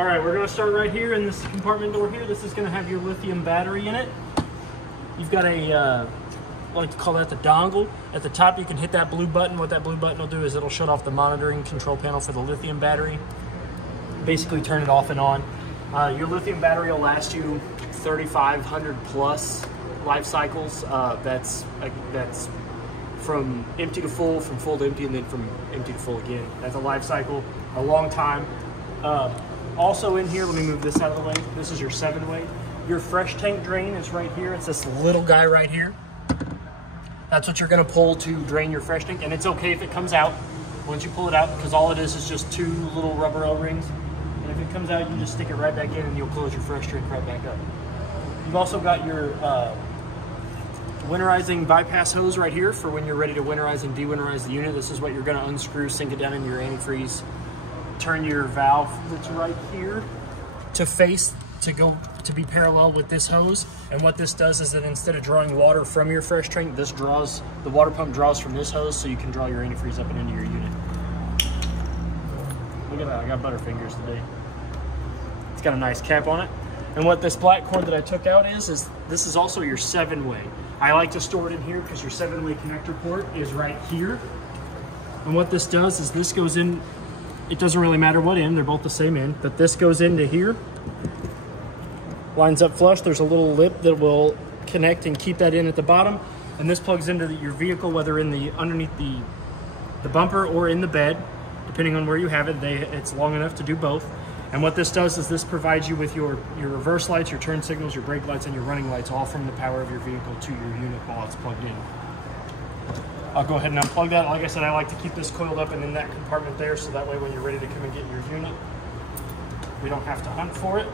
All right, we're gonna start right here in this compartment door here. This is gonna have your lithium battery in it. You've got a, I like to call that the dongle. At the top, you can hit that blue button. What that blue button will do is it'll shut off the monitoring control panel for the lithium battery. Basically turn it off and on. Your lithium battery will last you 3,500 plus life cycles. That's from empty to full, from full to empty, and then from empty to full again. That's a life cycle, a long time. Also in here, let me move this out of the way. This is your 7-way. Your fresh tank drain is right here. It's this little guy right here. That's what you're gonna pull to drain your fresh tank, and it's okay if it comes out once you pull it out, because all it is just 2 little rubber O-rings. And if it comes out, you just stick it right back in and you'll close your fresh tank right back up. You've also got your winterizing bypass hose right here for when you're ready to winterize and de-winterize the unit. This is what you're gonna unscrew, sink it down in your antifreeze, turn your valve that's right here to be parallel with this hose. And what this does is that instead of drawing water from your fresh tank, the water pump draws from this hose, so you can draw your antifreeze up and into your unit. Look at that, I got butterfingers today. It's got a nice cap on it. And what this black cord that I took out is this is also your 7-way. I like to store it in here because your 7-way connector port is right here. And what this does is this goes in, it doesn't really matter what end, they're both the same end, but this goes into here, lines up flush. There's a little lip that will connect and keep that in at the bottom. And this plugs into your vehicle, whether underneath the bumper or in the bed, depending on where you have it. It's long enough to do both. And what this does is this provides you with your reverse lights, your turn signals, your brake lights, and your running lights, all from the power of your vehicle to your unit while it's plugged in. I'll go ahead and unplug that. Like I said, I like to keep this coiled up and in that compartment there, so that way when you're ready to come and get your unit, we don't have to hunt for it.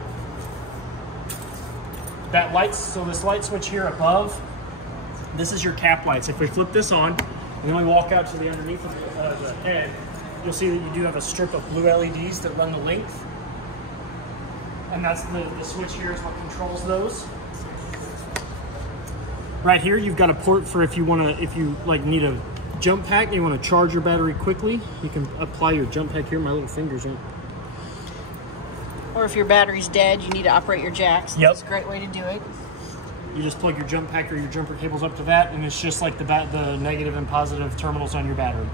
So this light switch here above, this is your cap lights. If we flip this on, and then we walk out to the underneath of the head, you'll see that you do have a strip of blue LEDs that run the length. And that's the switch here is what controls those. Right here, you've got a port for if you need a jump pack and you want to charge your battery quickly, you can apply your jump pack here. My little fingers aren't. Or if your battery's dead, you need to operate your jacks. Yep. That's a great way to do it. You just plug your jump pack or your jumper cables up to that, and it's just like the negative and positive terminals on your battery.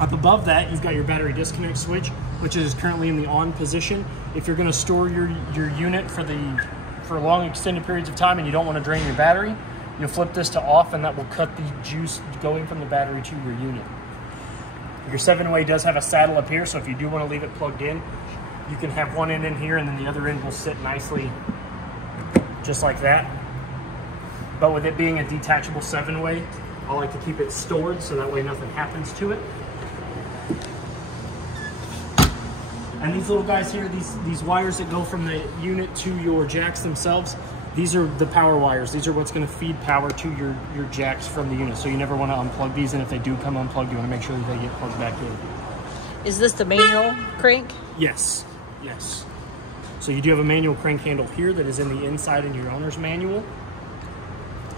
Up above that, you've got your battery disconnect switch, which is currently in the on position. If you're going to store your unit for long extended periods of time and you don't want to drain your battery, you'll flip this to off, and that will cut the juice going from the battery to your unit. Your 7-way does have a saddle up here, so if you do want to leave it plugged in, you can have one end in here and then the other end will sit nicely just like that. But with it being a detachable 7-way, I like to keep it stored so that way nothing happens to it. And these little guys here, these wires that go from the unit to your jacks themselves, these are the power wires. These are what's going to feed power to your jacks from the unit. So you never want to unplug these, and if they do come unplugged, you want to make sure that they get plugged back in. Is this the manual crank? Yes, yes. So you do have a manual crank handle here that is in the inside in your owner's manual,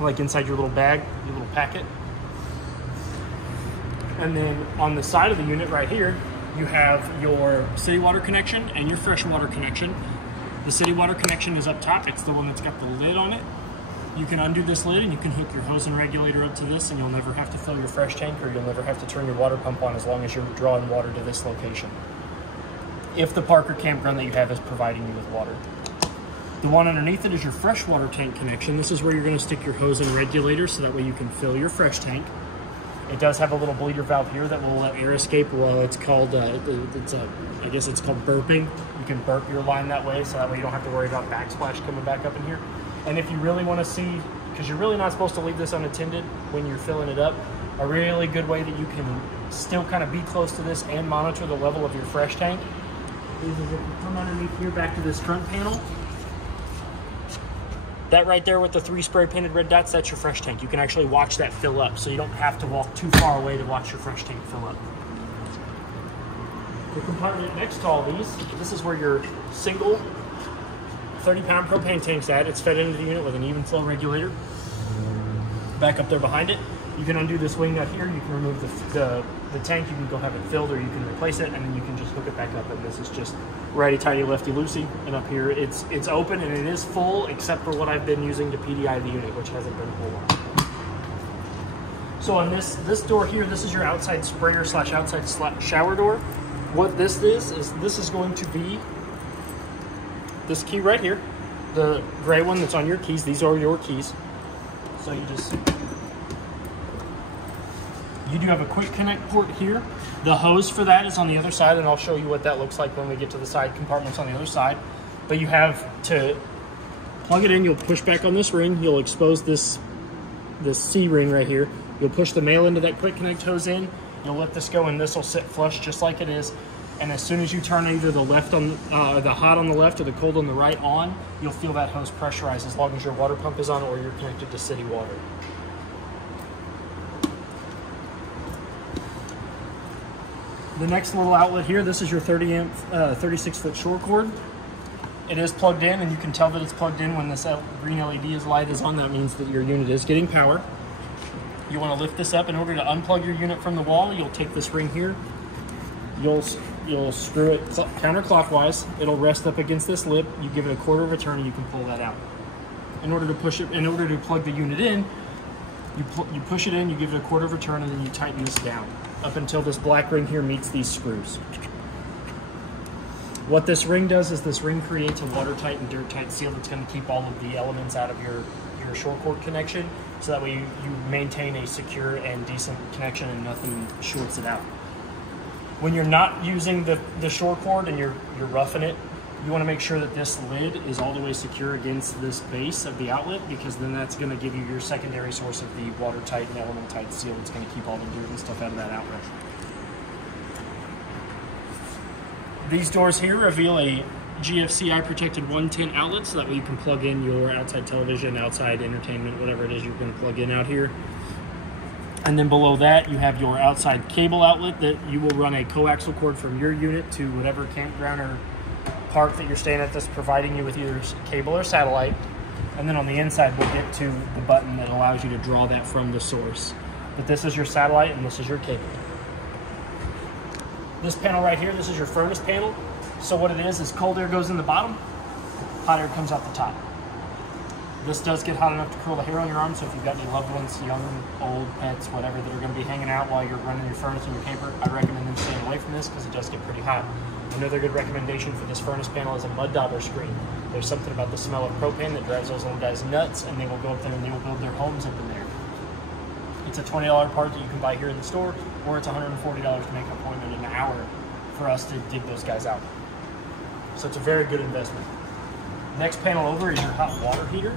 like inside your little bag, your little packet. And then on the side of the unit right here, you have your city water connection and your fresh water connection. The city water connection is up top. It's the one that's got the lid on it. You can undo this lid and you can hook your hose and regulator up to this, and you'll never have to fill your fresh tank, or you'll never have to turn your water pump on as long as you're drawing water to this location, if the park or campground that you have is providing you with water. The one underneath it is your freshwater tank connection. This is where you're going to stick your hose and regulator, so that way you can fill your fresh tank. It does have a little bleeder valve here that will let air escape. Well, it's called, I guess it's called burping. You can burp your line that way, so that way you don't have to worry about backsplash coming back up in here. And if you really want to see, because you're really not supposed to leave this unattended when you're filling it up, a really good way that you can still kind of be close to this and monitor the level of your fresh tank is if you come underneath here back to this front panel. That right there with the 3 spray painted red dots, that's your fresh tank. You can actually watch that fill up, so you don't have to walk too far away to watch your fresh tank fill up. The compartment next to all these, this is where your single 30-pound propane tank's at. It's fed into the unit with an even flow regulator. Back up there behind it. You can undo this wing nut here, you can remove the tank, you can go have it filled, or you can replace it, and then you can just hook it back up, and this is just righty-tighty, lefty-loosey. And up here, it's open, and it is full, except for what I've been using to PDI the unit, which hasn't been a whole lot. So on this door here, this is your outside sprayer / outside shower door. What this is this is going to be this key right here, the gray one that's on your keys. These are your keys. So you do have a quick connect port here. The hose for that is on the other side, and I'll show you what that looks like when we get to the side compartments on the other side. But you have to plug it in, you'll push back on this ring, you'll expose this C ring right here. You'll push the male into that quick connect hose in, you'll let this go, and this will sit flush just like it is. And as soon as you turn either the left on the hot on the left or the cold on the right on, you'll feel that hose pressurize as long as your water pump is on or you're connected to city water. The next little outlet here, this is your 30 amp, 36 foot shore cord. It is plugged in, and you can tell that it's plugged in when this green LED light is on. That means that your unit is getting power. You want to lift this up. In order to unplug your unit from the wall, you'll take this ring here. You'll screw it counterclockwise. It'll rest up against this lip. You give it a quarter of a turn, and you can pull that out. In order to plug the unit in, you push it in, you give it a quarter of a turn, and then you tighten this down up until this black ring here meets these screws. What this ring does is this ring creates a watertight and dirt-tight seal that's going to keep all of the elements out of your shore cord connection, so that way you maintain a secure and decent connection and nothing shorts it out. When you're not using the shore cord and you're roughing it, you want to make sure that this lid is all the way secure against this base of the outlet, because then that's going to give you your secondary source of the watertight and element tight seal that's going to keep all the dirt and stuff out of that outlet. These doors here reveal a GFCI protected 110 outlet, so that way you can plug in your outside television, outside entertainment, whatever it is you're going to plug in out here. And then below that, you have your outside cable outlet that you will run a coaxial cord from your unit to whatever campground or park that you're staying at that's providing you with either cable or satellite. And then on the inside, we'll get to the button that allows you to draw that from the source. But this is your satellite and this is your cable. This panel right here, this is your furnace panel. So what it is cold air goes in the bottom, hot air comes out the top. This does get hot enough to curl the hair on your arm, so if you've got any loved ones, young, old, pets, whatever, that are going to be hanging out while you're running your furnace and your camper, I recommend them staying away from this because it does get pretty hot. Another good recommendation for this furnace panel is a mud dauber screen. There's something about the smell of propane that drives those little guys nuts, and they will go up there and they will build their homes up in there. It's a $20 part that you can buy here in the store, or it's $140 to make an appointment in an hour for us to dig those guys out. So it's a very good investment. Next panel over is your hot water heater.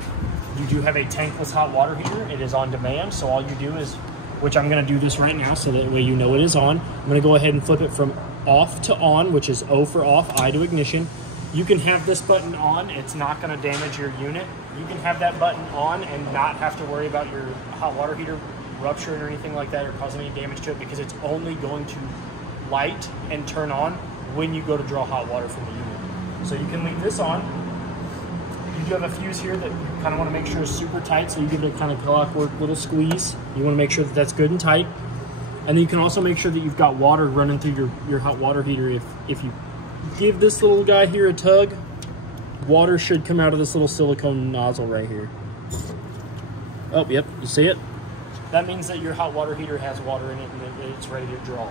You do have a tankless hot water heater. It is on demand, so all you do is, which I'm going to do this right now so that way you know it is on. I'm going to go ahead and flip it from off to on, which is O for off, I to ignition. You can have this button on. It's not going to damage your unit. You can have that button on and not have to worry about your hot water heater rupturing or anything like that or causing any damage to it, because it's only going to light and turn on when you go to draw hot water from the unit. So you can leave this on. You do have a fuse here that you kind of want to make sure is super tight, so you give it a kind of clockwork little squeeze. You want to make sure that that's good and tight. And then you can also make sure that you've got water running through your hot water heater. If you give this little guy here a tug, water should come out of this little silicone nozzle right here. Oh, yep, you see it? That means that your hot water heater has water in it and it's ready to draw.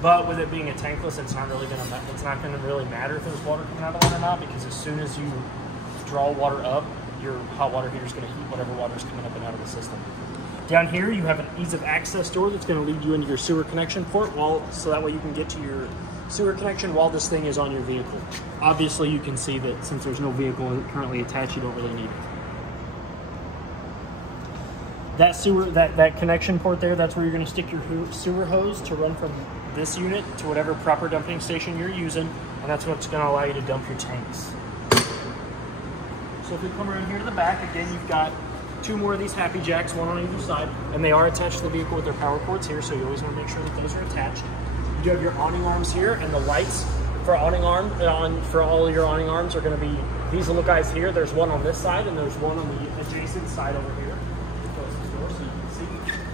But with it being a tankless, it's not going to really matter if there's water coming out of it or not, because as soon as you draw water up, your hot water heater is going to heat whatever water is coming up and out of the system. Down here, you have an ease of access door that's going to lead you into your sewer connection port, so that way you can get to your sewer connection while this thing is on your vehicle. Obviously, you can see that since there's no vehicle currently attached, you don't really need it. That connection port there, that's where you're going to stick your sewer hose to run from this unit to whatever proper dumping station you're using, and that's what's going to allow you to dump your tanks. So if we come around here to the back, again, you've got two more of these Happy Jacks, one on either side, and they are attached to the vehicle with their power cords here, so you always want to make sure that those are attached. You do have your awning arms here, and the lights for awning arm for all your awning arms are going to be these little guys here. There's one on this side, and there's one on the adjacent side over here. Close this door so you can see.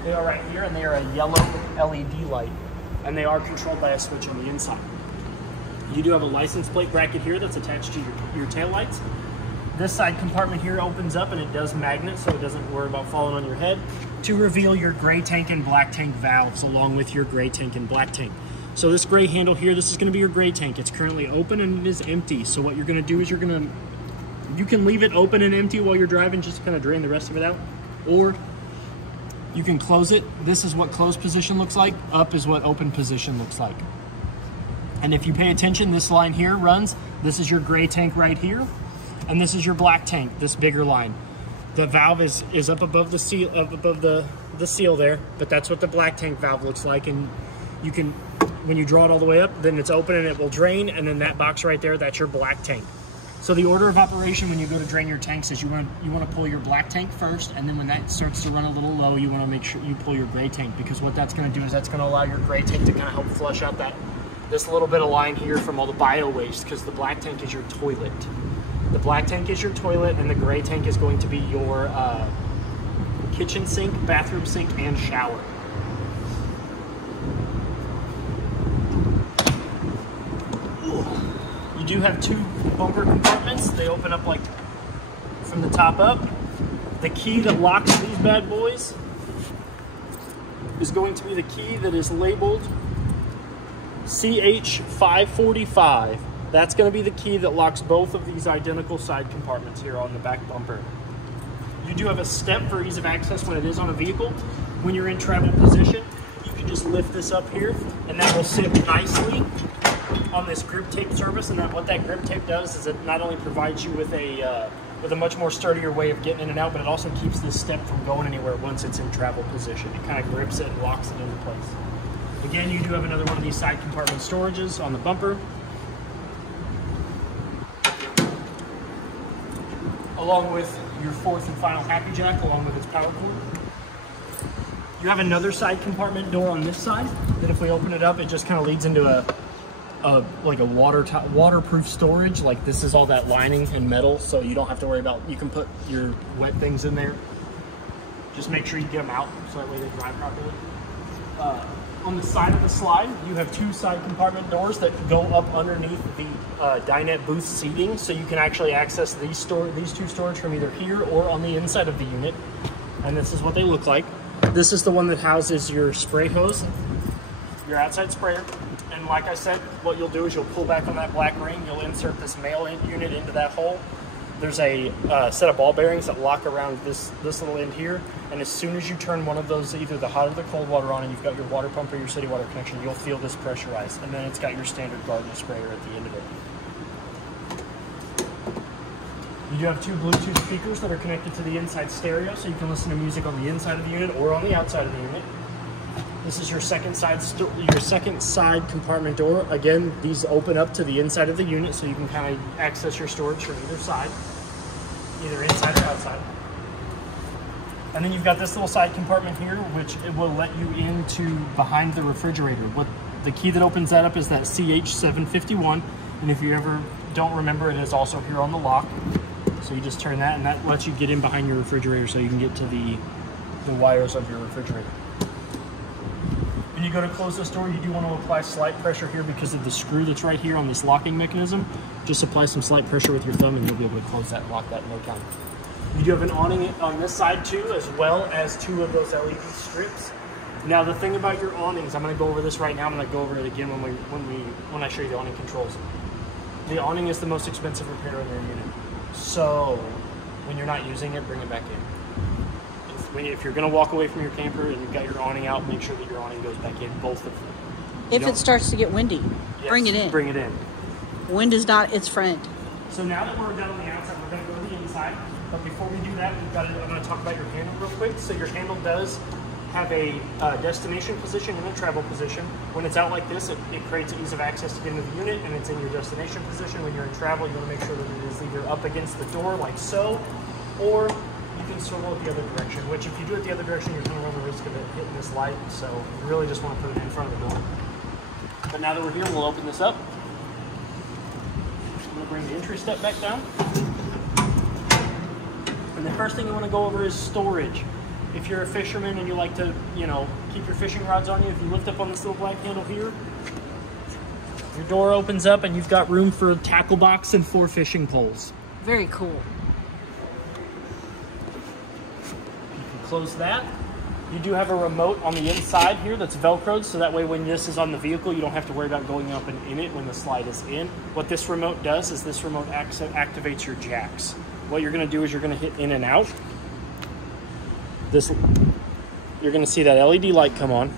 They are right here, and they are a yellow LED light, and they are controlled by a switch on the inside. You do have a license plate bracket here that's attached to your tail lights. This side compartment here opens up, and it does magnet, so it doesn't worry about falling on your head, to reveal your gray tank and black tank valves along with your gray tank and black tank. So this gray handle here, this is going to be your gray tank. It's currently open and it is empty. So what you're going to do is you can leave it open and empty while you're driving, just to kind of drain the rest of it out, or you can close it. This is what closed position looks like. Up is what open position looks like. And if you pay attention, this line here runs. This is your gray tank right here, and this is your black tank, this bigger line. The valve is up above the seal, the seal there, but that's what the black tank valve looks like. And you can, when you draw it all the way up, then it's open and it will drain, and then that box right there, that's your black tank. So the order of operation when you go to drain your tanks is you want to pull your black tank first, and then when that starts to run a little low, you want to make sure you pull your gray tank, because what that's going to do is that's going to allow your gray tank to kind of help flush out this little bit of line here from all the bio waste, because the black tank is your toilet. The black tank is your toilet, and the gray tank is going to be your kitchen sink, bathroom sink, and shower. You do have two bumper compartments. They open up like from the top up. The key that locks these bad boys is going to be the key that is labeled CH-545. That's going to be the key that locks both of these identical side compartments here on the back bumper. You do have a step for ease of access when it is on a vehicle. When you're in travel position, you can just lift this up here, and that will sit nicely on this grip tape surface. And what that grip tape does is it not only provides you with a much more sturdier way of getting in and out, but it also keeps this step from going anywhere once it's in travel position. It kind of grips it and locks it into place. Again, you do have another one of these side compartment storages on the bumper, along with your fourth and final happy jack, along with its power cord. You have another side compartment door on this side that if we open it up, it just kind of leads into like a waterproof storage. Like this is all that lining and metal, so you don't have to worry about, you can put your wet things in there. Just make sure you get them out so that way they dry properly. On the side of the slide, you have two side compartment doors that go up underneath the dinette booth seating, so you can actually access these two storage from either here or on the inside of the unit. And this is what they look like. This is the one that houses your spray hose, your outside sprayer. And like I said, what you'll do is you'll pull back on that black ring, you'll insert this male unit into that hole. There's a set of ball bearings that lock around this little end here, and as soon as you turn one of those, either the hot or the cold water on, and you've got your water pump or your city water connection, you'll feel this pressurized, and then it's got your standard garden sprayer at the end of it. You do have two Bluetooth speakers that are connected to the inside stereo, so you can listen to music on the inside of the unit or on the outside of the unit. This is your second side compartment door. Again, these open up to the inside of the unit, so you can kind of access your storage from either side, either inside or outside. And then you've got this little side compartment here, which it will let you into behind the refrigerator. What the key that opens that up is that CH-751, and if you ever don't remember, it is also here on the lock. So you just turn that, and that lets you get in behind your refrigerator, so you can get to the wires of your refrigerator. When you go to close this door, you do want to apply slight pressure here because of the screw that's right here on this locking mechanism. Just apply some slight pressure with your thumb and you'll be able to close that and lock that in no time. You do have an awning on this side too, as well as two of those LED strips. Now the thing about your awnings, I'm going to go over this right now. I'm going to go over it again when I show you the awning controls. The awning is the most expensive repair in your unit. So when you're not using it, bring it back in. If you're going to walk away from your camper and you've got your awning out, make sure that your awning goes back in, both of them. If it starts to get windy, yes, bring it in. Bring it in. Wind is not its friend. So now that we're done on the outside, we're going to go to the inside. But before we do that, I'm going to talk about your handle real quick. So your handle does have a destination position and a travel position. When it's out like this, it creates ease of access to get into the unit, and it's in your destination position. When you're in travel, you want to make sure that it is either up against the door like so, or you can swivel it the other direction, which if you do it the other direction, you're going to run the risk of it hitting this light. So you really just want to put it in front of the door. But now that we're here, we'll open this up. I'm going to bring the entry step back down. And the first thing you want to go over is storage. if you're a fisherman and you like to, you know, keep your fishing rods on you, if you lift up on this little black handle here, your door opens up and you've got room for a tackle box and 4 fishing poles. Very cool. You can close that. You do have a remote on the inside here that's Velcroed, so that way when this is on the vehicle, you don't have to worry about going up and in it when the slide is in. What this remote does is this remote activates your jacks. What you're going to do is you're going to hit in and out. This, you're going to see that LED light come on.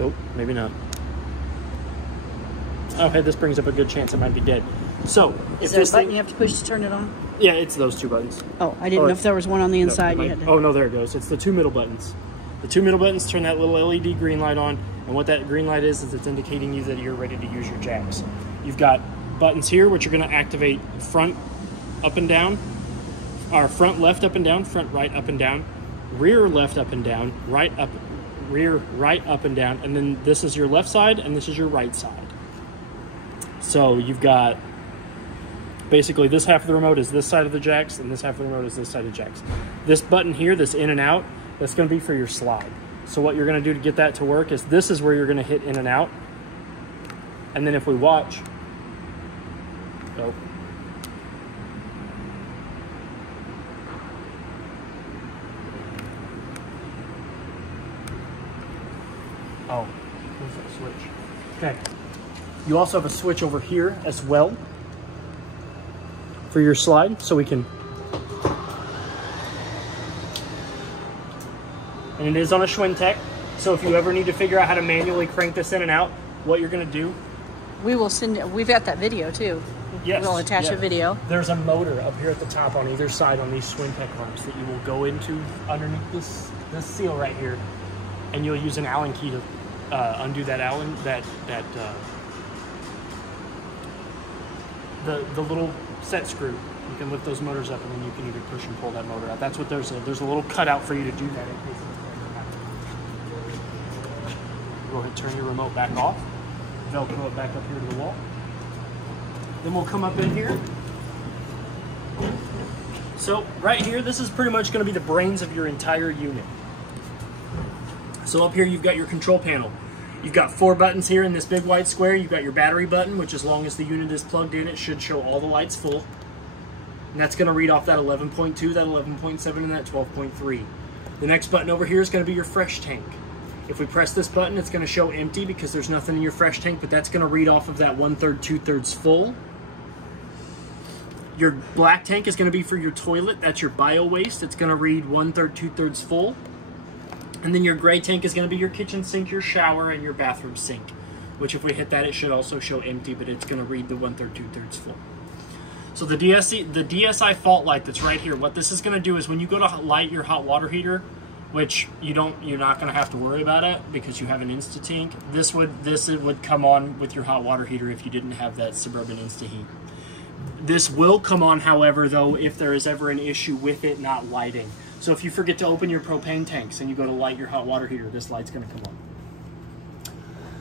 Oh, maybe not. Okay, this brings up a good chance it might be dead. So, is there a button you have to push to turn it on? Yeah, it's those 2 buttons. Oh, I didn't know if there was one on the inside. No, oh, no, there it goes. It's the 2 middle buttons. The 2 middle buttons turn that little LED green light on, and what that green light is it's indicating you that you're ready to use your jacks. You've got buttons here, which are going to activate front up and down, or front left up and down, front right up and down, rear left up and down, right up, rear right up and down, and then this is your left side, and this is your right side. So you've got basically this half of the remote is this side of the jacks, and this half of the remote is this side of the jacks. This button here, this in and out, that's going to be for your slide. So what you're going to do to get that to work is this is where you're going to hit in and out. And then if we watch, oh. Oh, there's that switch. Okay. You also have a switch over here as well for your slide, so we can, and it is on a Schwintek, so if you ever need to figure out how to manually crank this in and out, what you're going to do, we will send it. We've got that video too. Yes, we'll attach a video. There's a motor up here at the top on either side on these Schwintek arms that you will go into underneath this seal right here, and you'll use an Allen key to undo that Allen, the little set screw. You can lift those motors up, and then you can either push and pull that motor out. That's what there's a little cutout for you to do that in case Go ahead and turn your remote back off. Velcro it back up here to the wall. Then we'll come up in here. So right here, this is pretty much going to be the brains of your entire unit. So up here, you've got your control panel. You've got 4 buttons here in this big white square. You've got your battery button, which as long as the unit is plugged in, it should show all the lights full. And that's going to read off that 11.2, that 11.7, and that 12.3. The next button over here is going to be your fresh tank. If we press this button, it's going to show empty because there's nothing in your fresh tank, but that's going to read off of that 1/3, 2/3 full. Your black tank is going to be for your toilet. That's your bio waste. It's going to read 1/3, 2/3 full. And then your gray tank is going to be your kitchen sink, your shower, and your bathroom sink, which if we hit that, it should also show empty, but it's going to read the 1/3, 2/3 full. So the DSI fault light that's right here, what this is going to do is when you go to light your hot water heater, which you're not going to have to worry about it because you have an Insta-Tank, this would come on with your hot water heater if you didn't have that Suburban Insta-Heat. This will come on, however, though, if there is ever an issue with it not lighting. So if you forget to open your propane tanks and you go to light your hot water heater, this light's going to come on.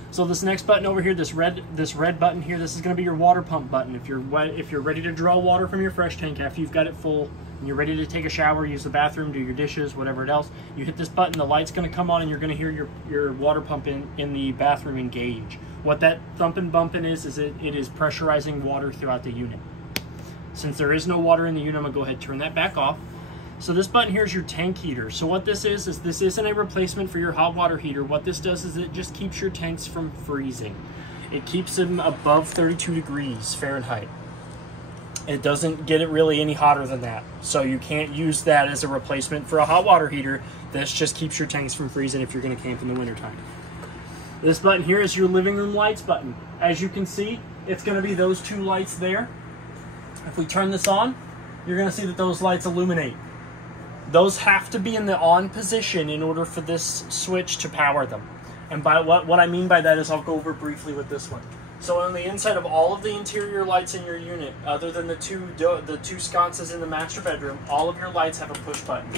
So this next button over here, this red button here, this is going to be your water pump button. If you're ready to draw water from your fresh tank after you've got it full and you're ready to take a shower, use the bathroom, do your dishes, whatever else, you hit this button, the light's going to come on and you're going to hear your water pump in the bathroom engage. What that thumping bumping is it is pressurizing water throughout the unit. Since there is no water in the unit, I'm going to go ahead and turn that back off. So this button here is your tank heater. So what this is this isn't a replacement for your hot water heater. What this does is it just keeps your tanks from freezing. It keeps them above 32 degrees Fahrenheit. It doesn't get it really any hotter than that. So you can't use that as a replacement for a hot water heater. This just keeps your tanks from freezing if you're going to camp in the wintertime. This button here is your living room lights button. As you can see, it's going to be those 2 lights there. If we turn this on, you're going to see that those lights illuminate. Those have to be in the on position in order for this switch to power them. And by what I mean by that is I'll go over briefly with this one. So on the inside of all of the interior lights in your unit, other than the two sconces in the master bedroom, all of your lights have a push button.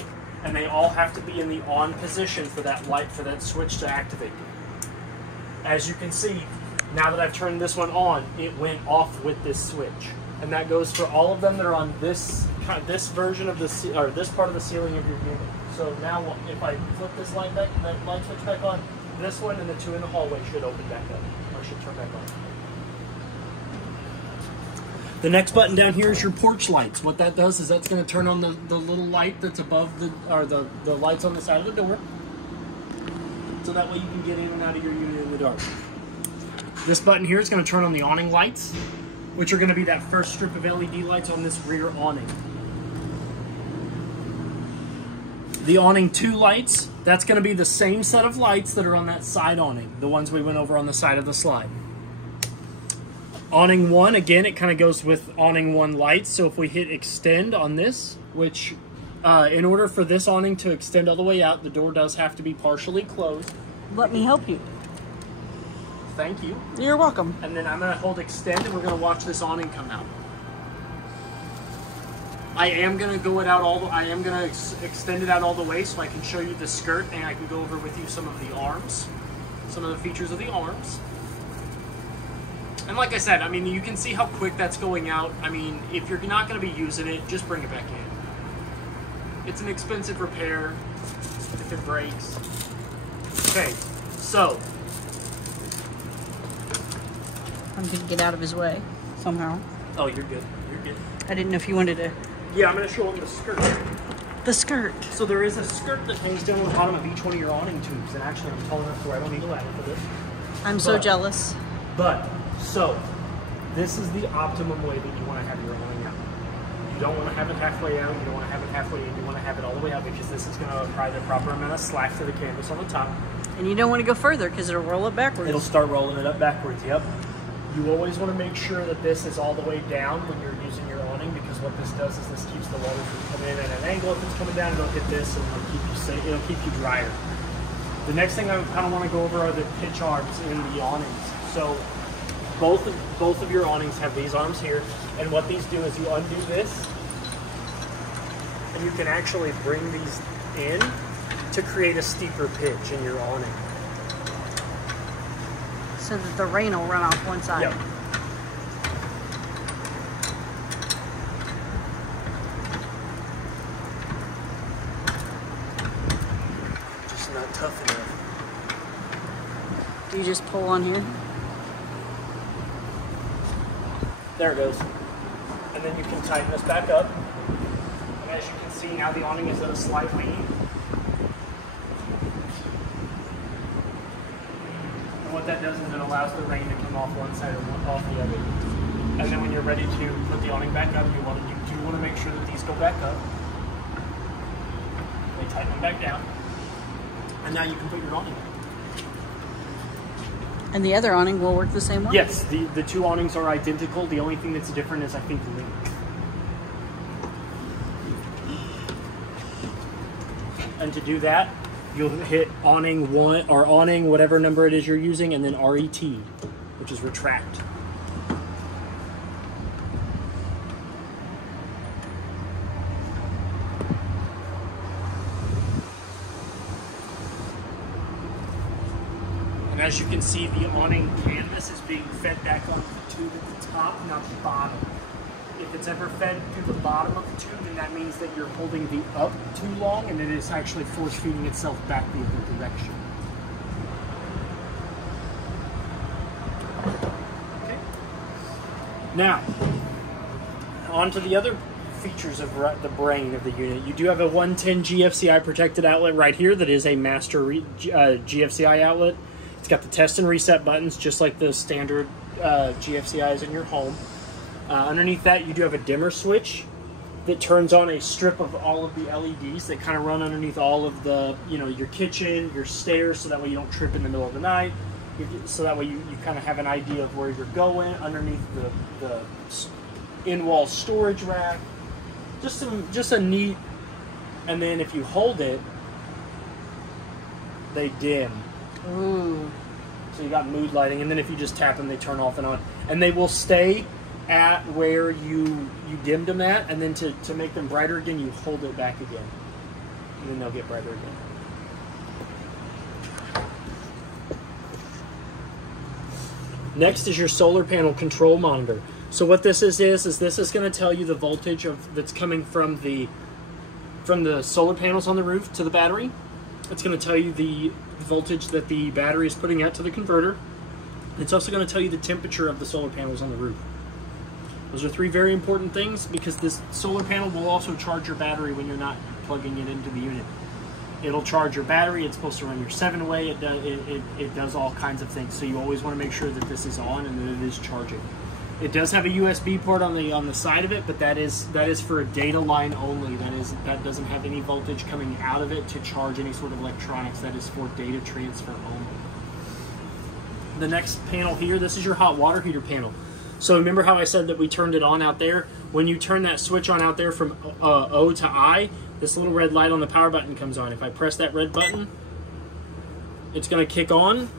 And they all have to be in the on position for that light, for that switch to activate. As you can see, now that I've turned this one on, it went off with this switch. And that goes for all of them that are on this version of the, or this part of the ceiling of your unit. So now if I flip this light back, that light switch back on, this one and the two in the hallway should open back up, or should turn back on. The next button down here is your porch lights. What that does is that's going to turn on the little light that's above the, or the lights on the side of the door. So that way you can get in and out of your unit in the dark. This button here is going to turn on the awning lights, which are going to be that first strip of LED lights on this rear awning. The awning 2 lights, that's going to be the same set of lights that are on that side awning, the ones we went over on the side of the slide. Awning 1, again, it kind of goes with awning 1 lights. So if we hit extend on this, which in order for this awning to extend all the way out, the door does have to be partially closed. Let me help you. Thank you. You're welcome. And then I'm going to hold extend and we're going to watch this awning come out. I am going to go it out I am going to extend it out all the way so I can show you the skirt and I can go over with you some of the arms, some of the features of the arms. And like I said, I mean, you can see how quick that's going out. I mean, if you're not going to be using it, just bring it back in. It's an expensive repair if it breaks. Okay, so. I'm going to get out of his way somehow. Oh, you're good. You're good. I didn't know if you wanted to. Yeah, I'm going to show them the skirt. The skirt. So there is a skirt that hangs down on the bottom of each one of your awning tubes. And actually, I'm tall enough where I don't need a ladder for this. I'm so jealous. So, this is the optimum way that you want to have your awning out. You don't want to have it halfway out, you don't want to have it halfway in, you want to have it all the way out because this is going to apply the proper amount of slack to the canvas on the top. And you don't want to go further because it'll roll it backwards. It'll start rolling it up backwards, yep. You always want to make sure that this is all the way down when you're using your awning because what this does is this keeps the water from coming in at an angle. If it's coming down, it'll hit this and it'll keep you safe, it'll keep you drier. The next thing I kind of want to go over are the pitch arms in the awnings. So, both of your awnings have these arms here, and what these do is you undo this, and you can actually bring these in to create a steeper pitch in your awning. So that the rain will run off one side. Yep. Just not tough enough. Do you just pull on here? There it goes. And then you can tighten this back up. And as you can see, now the awning is at a slight lean. And what that does is it allows the rain to come off one side or off the other. And then when you're ready to put the awning back up, you do want to make sure that these go back up. They tighten them back down. And now you can put your awning in. And the other awning will work the same way? Yes, the two awnings are identical. The only thing that's different is, I think, length. And to do that, you'll hit awning 1 or awning whatever number it is you're using, and then RET, which is retract. And as you can see, the awning canvas is being fed back onto the tube at the top, not the bottom. If it's ever fed through the bottom of the tube, then that means that you're holding the up too long and it is actually force feeding itself back the other direction. Okay. Now, on to the other features of the brain of the unit. You do have a 110 GFCI protected outlet right here that is a master GFCI outlet. It's got the test and reset buttons, just like the standard GFCIs in your home. Underneath that, you do have a dimmer switch that turns on a strip of all of the LEDs that kind of run underneath all of the, your kitchen, your stairs, so that way you don't trip in the middle of the night. So that way you kind of have an idea of where you're going underneath the in-wall storage rack. Just a neat, and then if you hold it, they dim. Ooh. So you got mood lighting, and then if you just tap them, they turn off and on. And they will stay at where you dimmed them at, and then to make them brighter again, you hold it back again. And then they'll get brighter again. Next is your solar panel control monitor. So what this is this is going to tell you the voltage that's coming from the solar panels on the roof to the battery. It's going to tell you the voltage that the battery is putting out to the converter. It's also going to tell you the temperature of the solar panels on the roof. Those are three very important things, because this solar panel will also charge your battery when you're not plugging it into the unit. It'll charge your battery. It's supposed to run your 7-way. It does all kinds of things. So you always want to make sure that this is on and that it is charging. It does have a USB port on the side of it, but that is for a data line only. That doesn't have any voltage coming out of it to charge any sort of electronics. That is for data transfer only. The next panel here, this is your hot water heater panel. So remember how I said that we turned it on out there? When you turn that switch on out there from O to I, this little red light on the power button comes on. If I press that red button, it's going to kick on.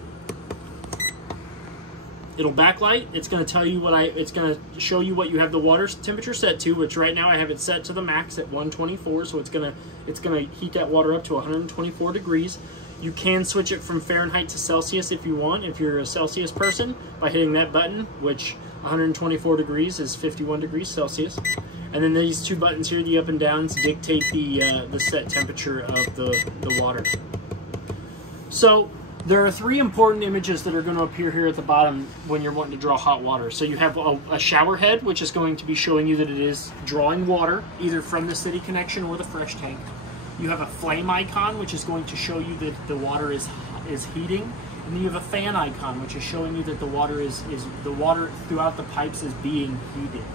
It'll backlight. It's going to tell you it's going to show you what you have the water temperature set to, which right now I have it set to the max at 124. So it's going to heat that water up to 124 degrees. You can switch it from Fahrenheit to Celsius if you want, if you're a Celsius person, by hitting that button, which 124 degrees is 51 degrees Celsius. And then these two buttons here, the up and downs, dictate the set temperature of the water. So there are three important images that are going to appear here at the bottom when you're wanting to draw hot water. So you have a shower head, which is going to be showing you that it is drawing water, either from the city connection or the fresh tank. You have a flame icon, which is going to show you that the water is heating. And then you have a fan icon, which is showing you that the water the water throughout the pipes is being heated.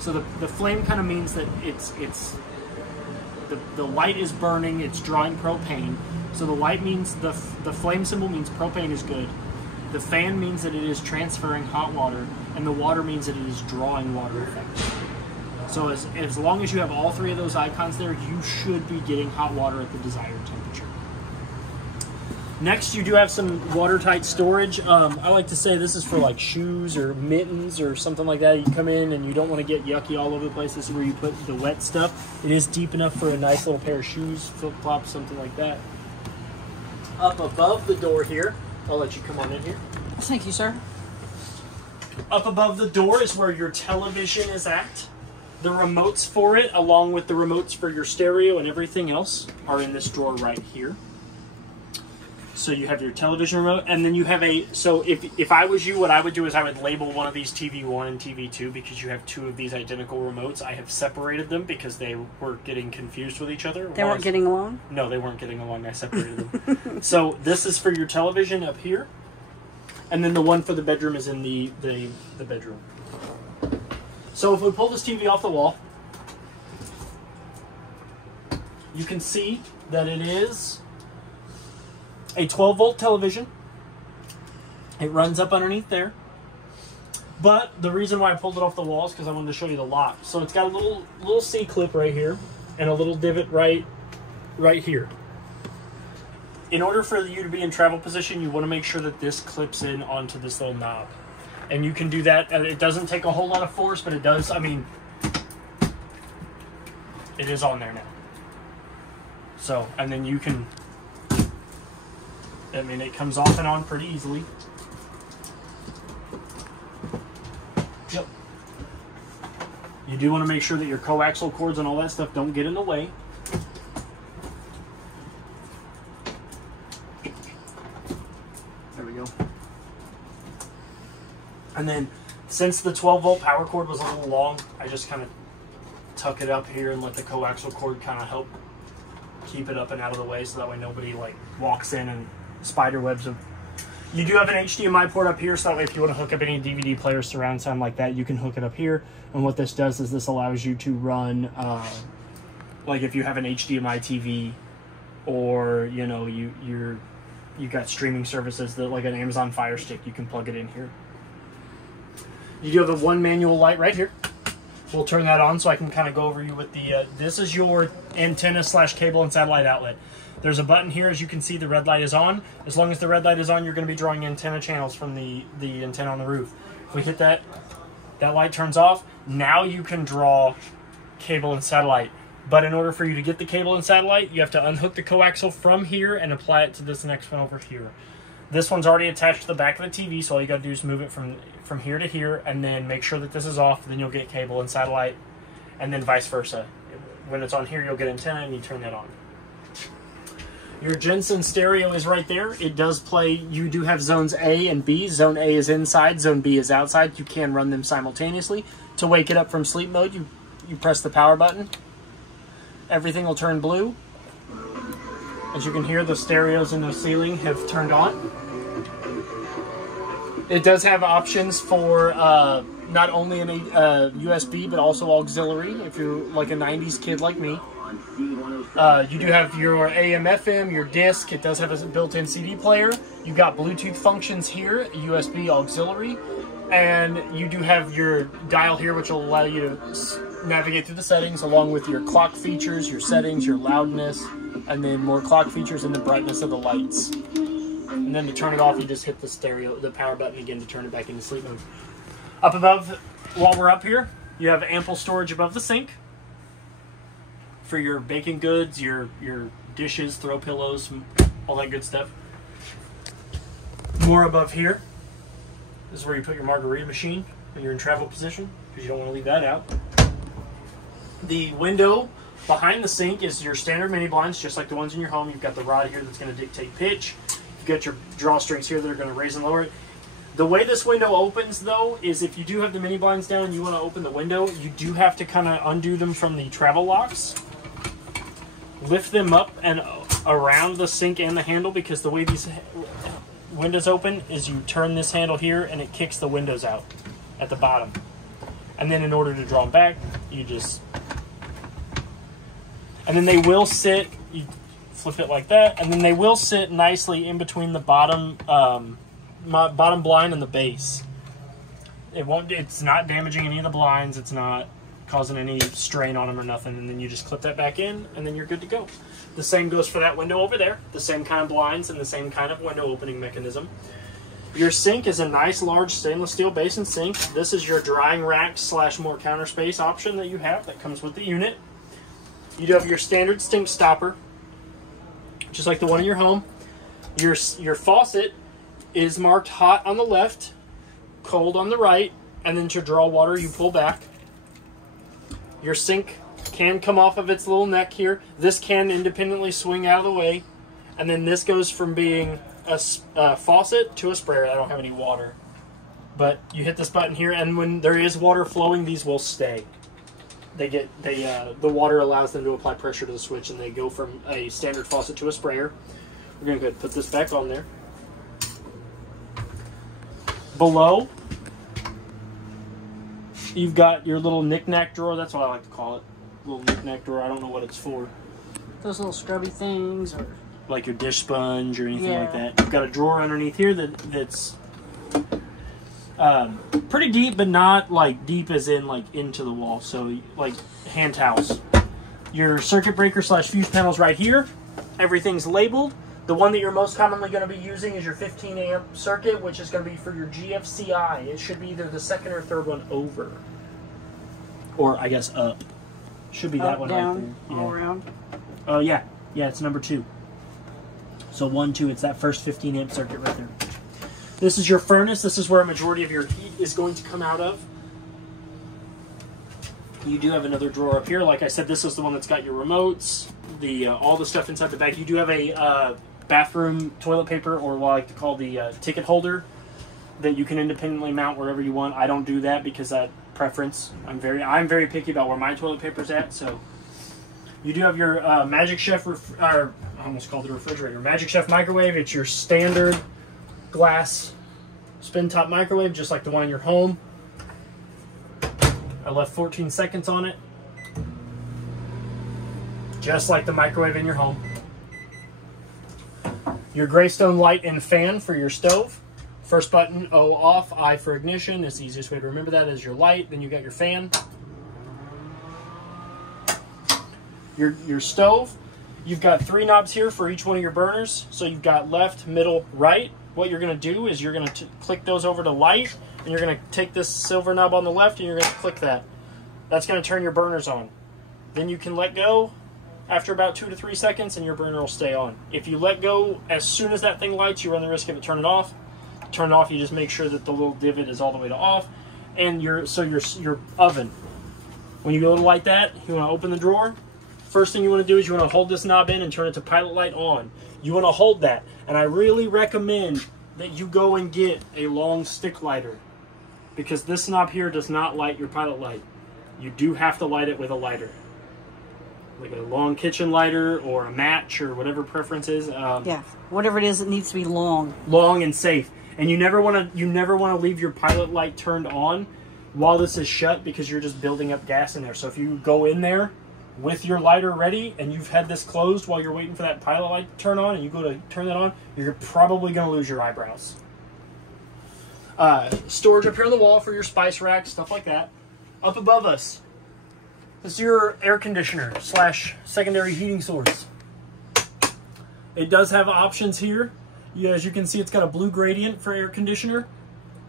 So the flame kind of means that the light is burning, it's drawing propane. So the light means the flame symbol means propane is good. The fan means that it is transferring hot water, and the water means that it is drawing water effectively. So as long as you have all three of those icons there, you should be getting hot water at the desired temperature. Next, you do have some watertight storage. I like to say this is for like shoes or mittens or something like that. You come in and you don't want to get yucky all over the place. This is where you put the wet stuff. It is deep enough for a nice little pair of shoes, flip-flops, something like that. Up above the door here, I'll let you come on in here. Thank you, sir. Up above the door is where your television is at. The remotes for it, along with the remotes for your stereo and everything else, are in this drawer right here. So you have your television remote, and then you have so if I was you, what I would do is I would label one of these TV1 and TV2, because you have two of these identical remotes. I have separated them because they were getting confused with each other. They weren't getting along? No, they weren't getting along. I separated them. So this is for your television up here, and then the one for the bedroom is in the bedroom. So if we pull this TV off the wall, you can see that it is a 12-volt television. It runs up underneath there. But the reason why I pulled it off the wall is because I wanted to show you the lock. So it's got a little C-clip right here and a little divot right here. In order for you to be in travel position, you want to make sure that this clips in onto this little knob. And you can do that. It doesn't take a whole lot of force, but it does. I mean, it is on there now. So, and then you can, I mean, it comes off and on pretty easily. Yep. You do want to make sure that your coaxial cords and all that stuff don't get in the way. There we go. And then, since the 12-volt power cord was a little long, I just kind of tuck it up here and let the coaxial cord kind of help keep it up and out of the way, so that way nobody like walks in and spider webs them. You do have an HDMI port up here, so that way if you want to hook up any DVD player, surround sound like that, you can hook it up here. And what this does is this allows you to run, like if you have an HDMI TV, or you know you got streaming services that like an Amazon Fire Stick, you can plug it in here. You do have a one manual light right here. We'll turn that on so I can kind of go over you with the, this is your antenna / cable and satellite outlet. There's a button here, as you can see the red light is on. As long as the red light is on, you're going to be drawing antenna channels from the antenna on the roof. If we hit that, that light turns off. Now you can draw cable and satellite. But in order for you to get the cable and satellite, you have to unhook the coaxial from here and apply it to this next one over here. This one's already attached to the back of the TV, so all you got to do is move it from here to here, and then make sure that this is off. Then you'll get cable and satellite, and then vice versa. When it's on here, you'll get antenna, and you turn that on. Your Jensen stereo is right there. It does play. You do have zones A and B. Zone A is inside. Zone B is outside. You can run them simultaneously. To wake it up from sleep mode, you press the power button. Everything will turn blue. As you can hear, the stereos in the ceiling have turned on. It does have options for not only an USB, but also auxiliary, if you're like a 90s kid like me. You do have your AM, FM, your disc. It does have a built-in CD player. You've got Bluetooth functions here, USB auxiliary, and you do have your dial here, which will allow you to navigate through the settings, along with your clock features, your settings, your loudness, and then more clock features and the brightness of the lights. And then to turn it off, you just hit the power button again to turn it back into sleep mode. Up above, while we're up here, you have ample storage above the sink for your baking goods, your dishes, throw pillows, all that good stuff. More above here. This is where you put your margarita machine when you're in travel position, because you don't want to leave that out. The window behind the sink is your standard mini blinds, just like the ones in your home. You've got the rod here that's going to dictate pitch. You've got your drawstrings here that are going to raise and lower it. The way this window opens, though, is if you do have the mini blinds down and you want to open the window, you do have to kind of undo them from the travel locks. Lift them up and around the sink and the handle, because the way these windows open is you turn this handle here and it kicks the windows out at the bottom. And then in order to draw them back, you just... And then they will sit, you flip it like that, and then they will sit nicely in between the bottom bottom blind and the base. It's not damaging any of the blinds, it's not causing any strain on them or nothing, and then you just clip that back in, and then you're good to go. The same goes for that window over there, the same kind of blinds and the same kind of window opening mechanism. Your sink is a nice large stainless steel basin sink. This is your drying rack / more counter space option that you have that comes with the unit. You do have your standard stink stopper, just like the one in your home. Your faucet is marked hot on the left, cold on the right, and then to draw water, you pull back. Your sink can come off of its little neck here. This can independently swing out of the way, and then this goes from being a faucet to a sprayer. I don't have any water, but you hit this button here, and when there is water flowing, these will stay. The water allows them to apply pressure to the switch, and they go from a standard faucet to a sprayer. We're going to go ahead and put this back on there. Below, you've got your little knick-knack drawer. That's what I like to call it. Little knick-knack drawer. I don't know what it's for. Those little scrubby things, or like your dish sponge or anything like that. You've got a drawer underneath here that's pretty deep, but not like deep as in like into the wall. So like hand towels. Your circuit breaker / fuse panels right here. Everything's labeled. The one that you're most commonly going to be using is your 15 amp circuit, which is going to be for your GFCI. It should be either the second or third one over, or I guess up. Should be that one down, right there. all around. Oh yeah, it's number 2. So 1, 2. It's that first 15 amp circuit right there. This is your furnace. This is where a majority of your heat is going to come out of. You do have another drawer up here. Like I said, this is the one that's got your remotes, all the stuff inside the bag. You do have a bathroom toilet paper, or what I like to call the ticket holder, that you can independently mount wherever you want. I don't do that because that preference. I'm very picky about where my toilet paper's at. So you do have your Magic Chef, I almost called it a refrigerator. Magic Chef microwave. It's your standard glass spin top microwave, just like the one in your home. I left 14 seconds on it, just like the microwave in your home. Your Greystone light and fan for your stove. First button, O off, I for ignition. It's the easiest way to remember that is your light. Then you got your fan. Your stove, you've got 3 knobs here for each one of your burners. So you've got left, middle, right. What you're going to do is you're going to click those over to light, and you're going to take this silver knob on the left, and you're going to click that. That's going to turn your burners on. Then you can let go, after about 2 to 3 seconds, and your burner will stay on. If you let go as soon as that thing lights, you run the risk of it turning off. Turn it off, you just make sure that the little divot is all the way to off. And your oven, when you go to light that, you want to open the drawer. First thing you want to do is you want to hold this knob in and turn it to pilot light on. You want to hold that, and I really recommend that you go and get a long stick lighter, because this knob here does not light your pilot light. You do have to light it with a lighter, like a long kitchen lighter or a match or whatever preference is. Yeah, whatever it is, it needs to be long and safe. And you never want to leave your pilot light turned on while this is shut, because you're just building up gas in there. So if you go in there with your lighter ready and you've had this closed while you're waiting for that pilot light to turn on, and you go to turn that on, you're probably going to lose your eyebrows. Storage up here on the wall for your spice rack, stuff like that. Up above us, this is your air conditioner / secondary heating source. It does have options here. As you can see, it's got a blue gradient for air conditioner.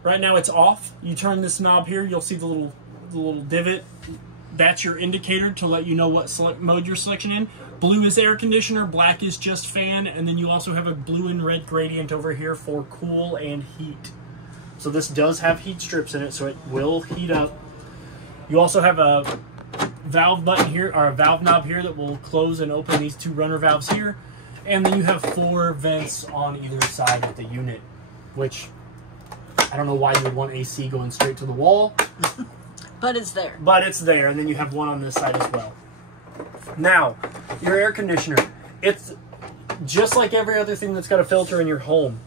Right now it's off. You turn this knob here, you'll see the little divot. That's your indicator to let you know what mode you're selection in. Blue is air conditioner, black is just fan, and then you also have a blue and red gradient over here for cool and heat. So this does have heat strips in it, so it will heat up. You also have a valve button here, or a valve knob here, that will close and open these 2 runner valves here. And then you have 4 vents on either side of the unit, which I don't know why you would want AC going straight to the wall. But it's there. But it's there, and then you have one on this side as well. Now, your air conditioner. It's just like every other thing that's got a filter in your home.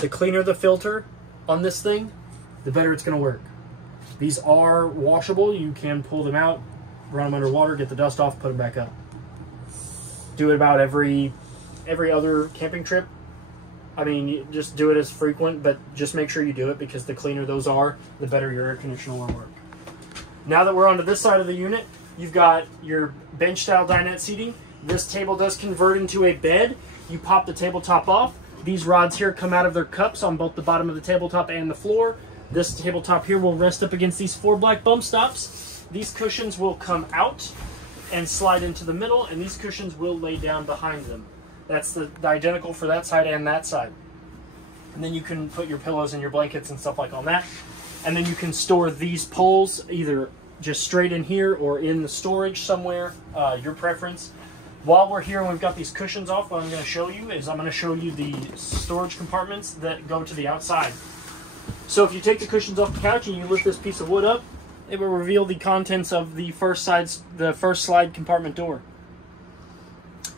The cleaner the filter on this thing, the better it's going to work. These are washable. You can pull them out, run them under water, get the dust off, put them back up. Do it about every other camping trip. I mean, you just do it as frequent, but just make sure you do it, because the cleaner those are, the better your air conditioner will work. Now that we're onto this side of the unit, you've got your bench style dinette seating. This table does convert into a bed. You pop the tabletop off. These rods here come out of their cups on both the bottom of the tabletop and the floor. This tabletop here will rest up against these 4 black bump stops. These cushions will come out and slide into the middle, and these cushions will lay down behind them. That's the identical for that side and that side. And then you can put your pillows and your blankets and stuff like on that. And then you can store these poles either just straight in here or in the storage somewhere, your preference. While we're here and we've got these cushions off, what I'm going to show you is I'm going to show you the storage compartments that go to the outside. So if you take the cushions off the couch and you lift this piece of wood up, it will reveal the contents of the first slide compartment door.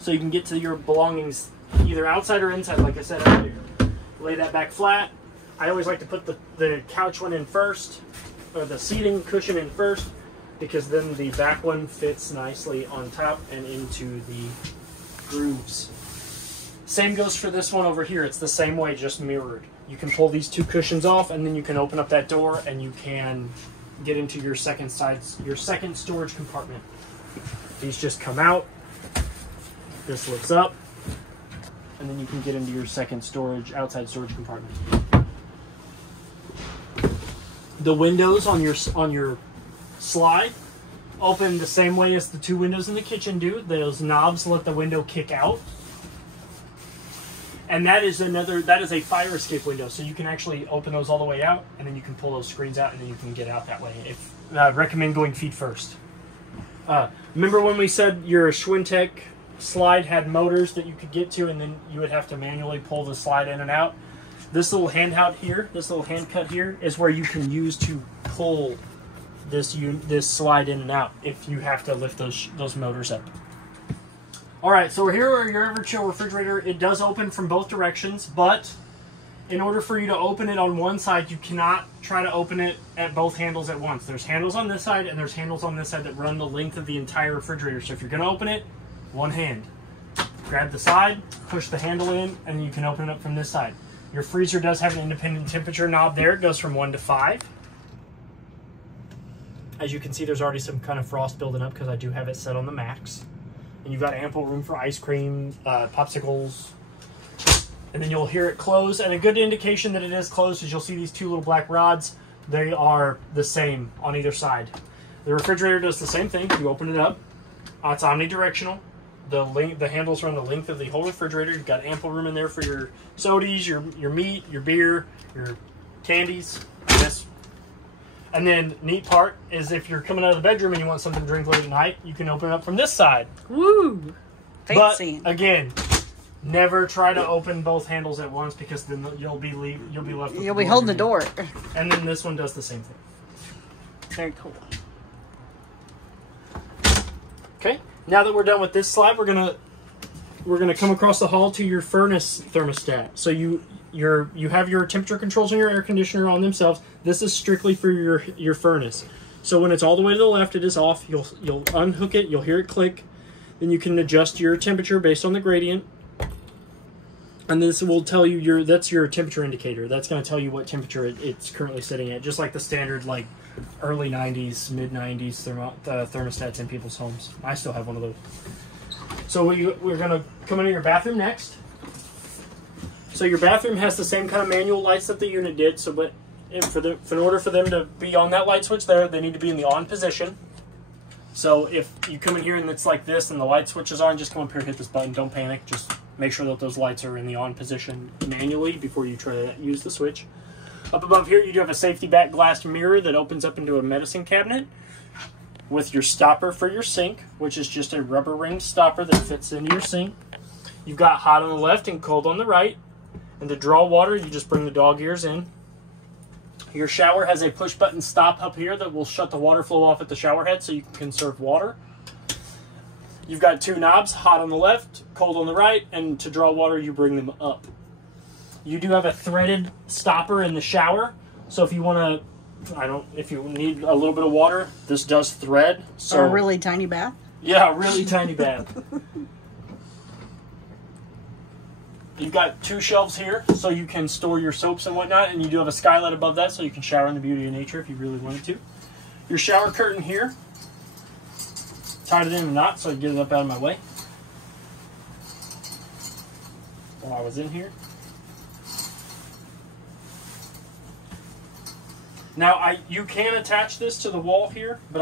So you can get to your belongings either outside or inside, like I said earlier. Lay that back flat. I always like to put the couch one in first, or the seating cushion in first, because then the back one fits nicely on top and into the grooves. Same goes for this one over here. It's the same way, just mirrored. You can pull these 2 cushions off, and then you can open up that door and you can get into your second storage compartment. These just come out. This lifts up, and then you can get into your second outside storage compartment. The windows on your slide open the same way as the 2 windows in the kitchen do. Those knobs let the window kick out. And that is a fire escape window, so you can actually open those all the way out, and then you can pull those screens out, and then you can get out that way. Recommend going feet first. Remember when we said your Schwintek slide had motors that you could get to, and then you would have to manually pull the slide in and out? This little hand cut here is where you can use to pull this slide in and out if you have to lift those motors up. All right, so we're here at your Everchill refrigerator. It does open from both directions, but in order for you to open it on one side, you cannot try to open it at both handles at once. There's handles on this side and there's handles on this side that run the length of the entire refrigerator. So if you're going to open it, one hand. Grab the side, push the handle in, and you can open it up from this side. Your freezer does have an independent temperature knob there. It goes from 1 to 5. As you can see, there's already some kind of frost building up because I do have it set on the max. And you've got ample room for ice cream, popsicles, and then you'll hear it close. And a good indication that it is closed is you'll see these 2 little black rods. They are the same on either side. The refrigerator does the same thing. You open it up. It's omnidirectional. the handles are on the length of the whole refrigerator. You've got ample room in there for your sodies, your meat, your beer, your candies, I guess. And then neat part is if you're coming out of the bedroom and you want something to drink late at night, you can open it up from this side. Woo! Fancy. But again, never try to open both handles at once because then you'll be left with You'll be holding the door. And then this one does the same thing. Very cool. Okay. Now that we're done with this slide, we're gonna come across the hall to your furnace thermostat. So you have your temperature controls and your air conditioner on themselves. This is strictly for your furnace. So when it's all the way to the left, it is off. You'll unhook it. You'll hear it click. Then you can adjust your temperature based on the gradient. And this will tell you that's your temperature indicator. That's going to tell you what temperature it's currently sitting at, just like the standard like early 90s, mid 90s thermostats in people's homes. I still have one of those. So we're going to come into your bathroom next. So your bathroom has the same kind of manual lights that the unit did. So, but in order for them to be on that light switch there, they need to be in the on position. So if you come in here and it's like this and the light switch is on, just come up here, hit this button. Don't panic. Just make sure that those lights are in the on position manually before you try to use the switch. Up above here, you do have a safety back glass mirror that opens up into a medicine cabinet with your stopper for your sink, which is just a rubber ringed stopper that fits into your sink. You've got hot on the left and cold on the right. And to draw water, you just bring the dog ears in. Your shower has a push button stop up here that will shut the water flow off at the shower head so you can conserve water. You've got two knobs, hot on the left, cold on the right, and to draw water, you bring them up. You do have a threaded stopper in the shower, so if you want to, if you need a little bit of water, this does thread. So or a really tiny bath? Yeah, a really tiny bath. You've got two shelves here, so you can store your soaps and whatnot, and you do have a skylight above that, so you can shower in the beauty of nature if you really wanted to. Your shower curtain here, tied it in a knot so I can get it up out of my way while I was in here. Now, you can attach this to the wall here, but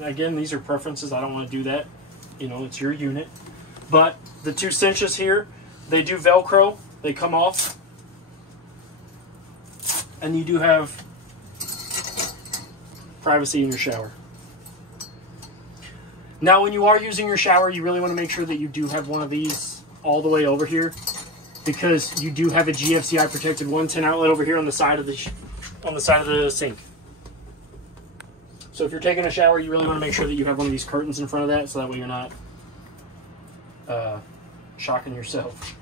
again, these are preferences. I don't want to do that. You know, it's your unit. But the two cinches here, they do Velcro. They come off. And you do have privacy in your shower. Now, when you are using your shower, you really want to make sure that you do have one of these all the way over here, because you do have a GFCI protected 110 outlet over here on the side of the sink. So if you're taking a shower, you really want to make sure that you have one of these curtains in front of that, so that way you're not shocking yourself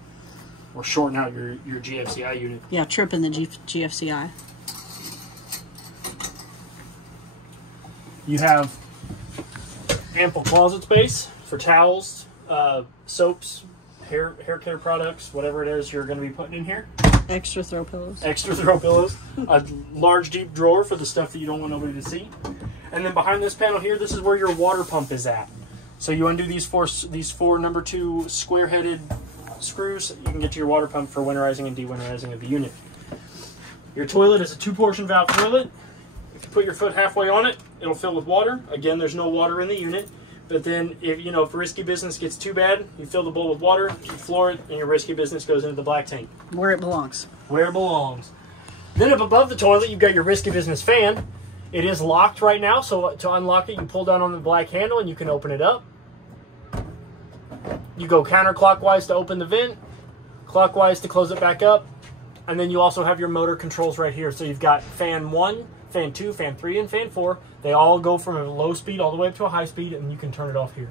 or shorting out your GFCI unit. Yeah, tripping the GFCI. You have ample closet space for towels, soaps, hair care products, whatever it is you're going to be putting in here. Extra throw pillows. Extra throw pillows. A large deep drawer for the stuff that you don't want nobody to see. And then behind this panel here, this is where your water pump is at. So you undo these four number 2 square-headed screws. You can get to your water pump for winterizing and dewinterizing of the unit. Your toilet is a 2-portion valve toilet. If you put your foot halfway on it, it'll fill with water. Again, there's no water in the unit. But then, if risky business gets too bad, you fill the bowl with water, you floor it, and your risky business goes into the black tank. Where it belongs. Where it belongs. Then up above the toilet, you've got your risky business fan. It is locked right now, so to unlock it, you pull down on the black handle and you can open it up. You go counterclockwise to open the vent, clockwise to close it back up, and then you also have your motor controls right here. So you've got fan 1, fan 2, fan 3, and fan 4. They all go from a low speed all the way up to a high speed, and you can turn it off here.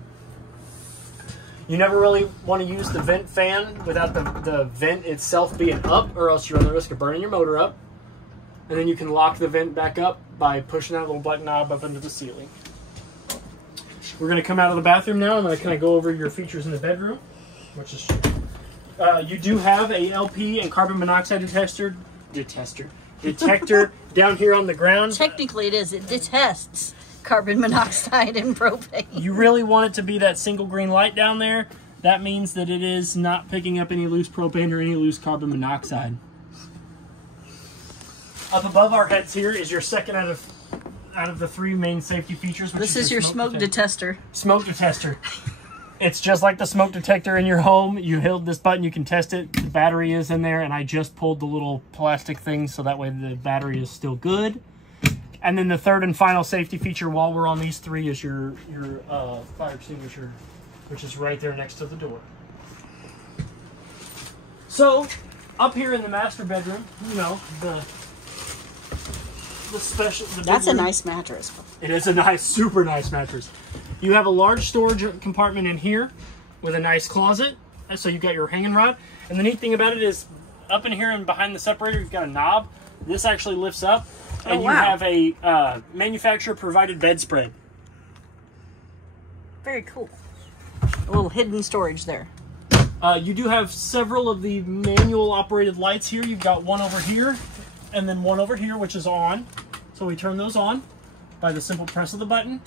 You never really want to use the vent fan without the vent itself being up, or else you run the risk of burning your motor up. And then you can lock the vent back up by pushing that little button knob up into the ceiling. We're going to come out of the bathroom now. I'm going to kind of go over your features in the bedroom, which is you do have a LP and carbon monoxide detector down here on the ground. Technically it is. It detests carbon monoxide and propane. You really want it to be that single green light down there. That means that it is not picking up any loose propane or any loose carbon monoxide. Up above our heads here is your second out of the 3 main safety features. Which this is your smoke detector. Smoke detector. It's just like the smoke detector in your home. You held this button, you can test it. The battery is in there, and I just pulled the little plastic thing so that way the battery is still good. And then the third and final safety feature while we're on these three is your fire extinguisher, which is right there next to the door. So, up here in the master bedroom, you know, That's a nice mattress. It is a nice, super nice mattress. You have a large storage compartment in here with a nice closet. So you've got your hanging rod. And the neat thing about it is up in here and behind the separator, you've got a knob. This actually lifts up. And you have a manufacturer provided bedspread. Very cool. A little hidden storage there. You do have several of the manual operated lights here. You've got one over here and then one over here, which is on. So we turn those on by the simple press of the button.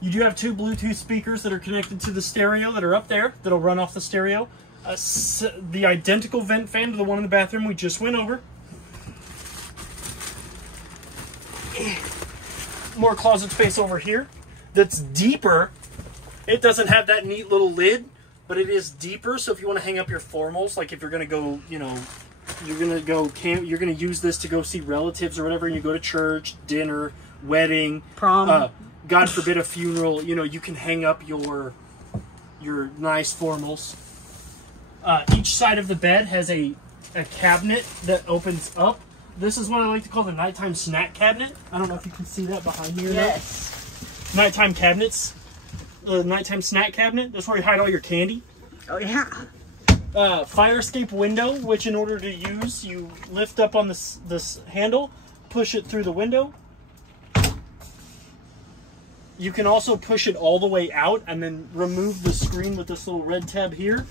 You do have two Bluetooth speakers that are connected to the stereo that are up there that'll run off the stereo. The identical vent fan to the one in the bathroom we just went over. More closet space over here that's deeper. It doesn't have that neat little lid, but it is deeper. So if you want to hang up your formals, like if you're going to go, you know, you're going to go camp, you're going to use this to go see relatives or whatever, and you go to church, dinner, wedding, prom, God forbid a funeral, you know, you can hang up your nice formals. Each side of the bed has a cabinet that opens up. This is what I like to call the nighttime snack cabinet. I don't know if you can see that behind me or yes. not. Nighttime cabinets. The nighttime snack cabinet. That's where you hide all your candy. Oh, yeah. Fire escape window, which in order to use, you lift up on this handle, push it through the window. You can also push it all the way out and then remove the screen with this little red tab here.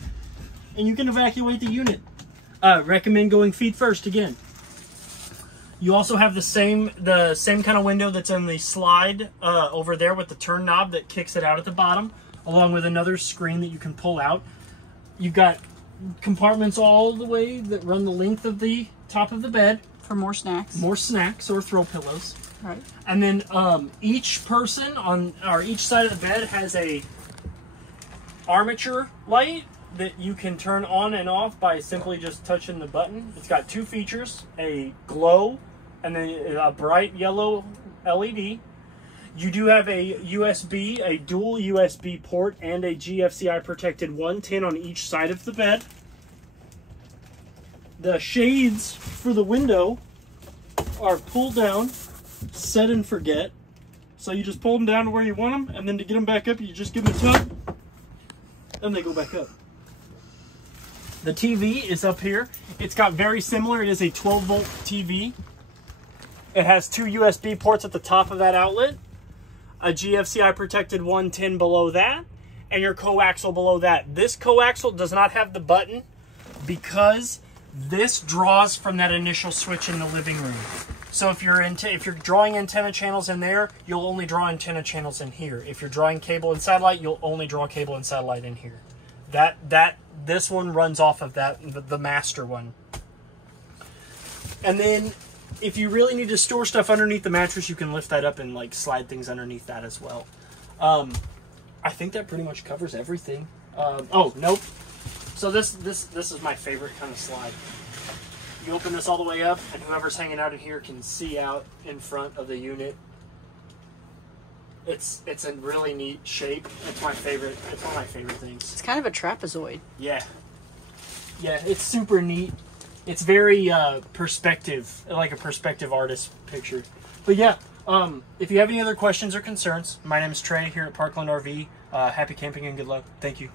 And you can evacuate the unit. Recommend going feet first again. You also have the same kind of window that's on the slide over there with the turn knob that kicks it out at the bottom, along with another screen that you can pull out. You've got compartments all the way that run the length of the top of the bed. For more snacks. More snacks or throw pillows. Right. And then each person on each side of the bed has a armature light that you can turn on and off by simply just touching the button. It's got two features, a glow and then a bright yellow LED. You do have a USB, a dual USB port, and a GFCI protected 110 on each side of the bed. The shades for the window are pulled down, set and forget. So you just pull them down to where you want them, and then to get them back up, you just give them a tug, and they go back up. The TV is up here. It's got very similar. It is a 12-volt TV. It has two USB ports at the top of that outlet, a GFCI protected 110 below that, and your coaxial below that. This coaxial does not have the button because this draws from that initial switch in the living room. So if you're drawing antenna channels in there, you'll only draw antenna channels in here. If you're drawing cable and satellite, you'll only draw cable and satellite in here. This one runs off of the master one. And then if you really need to store stuff underneath the mattress, you can lift that up and like slide things underneath that as well. I think that pretty much covers everything. Oh, nope. So this is my favorite kind of slide. You open this all the way up, and whoever's hanging out in here can see out in front of the unit. It's a really neat shape. It's my favorite. It's one of my favorite things. It's kind of a trapezoid. Yeah. Yeah, it's super neat. It's very perspective, like a perspective artist picture. But yeah, if you have any other questions or concerns, my name is Trey here at Parkland RV. Happy camping and good luck. Thank you.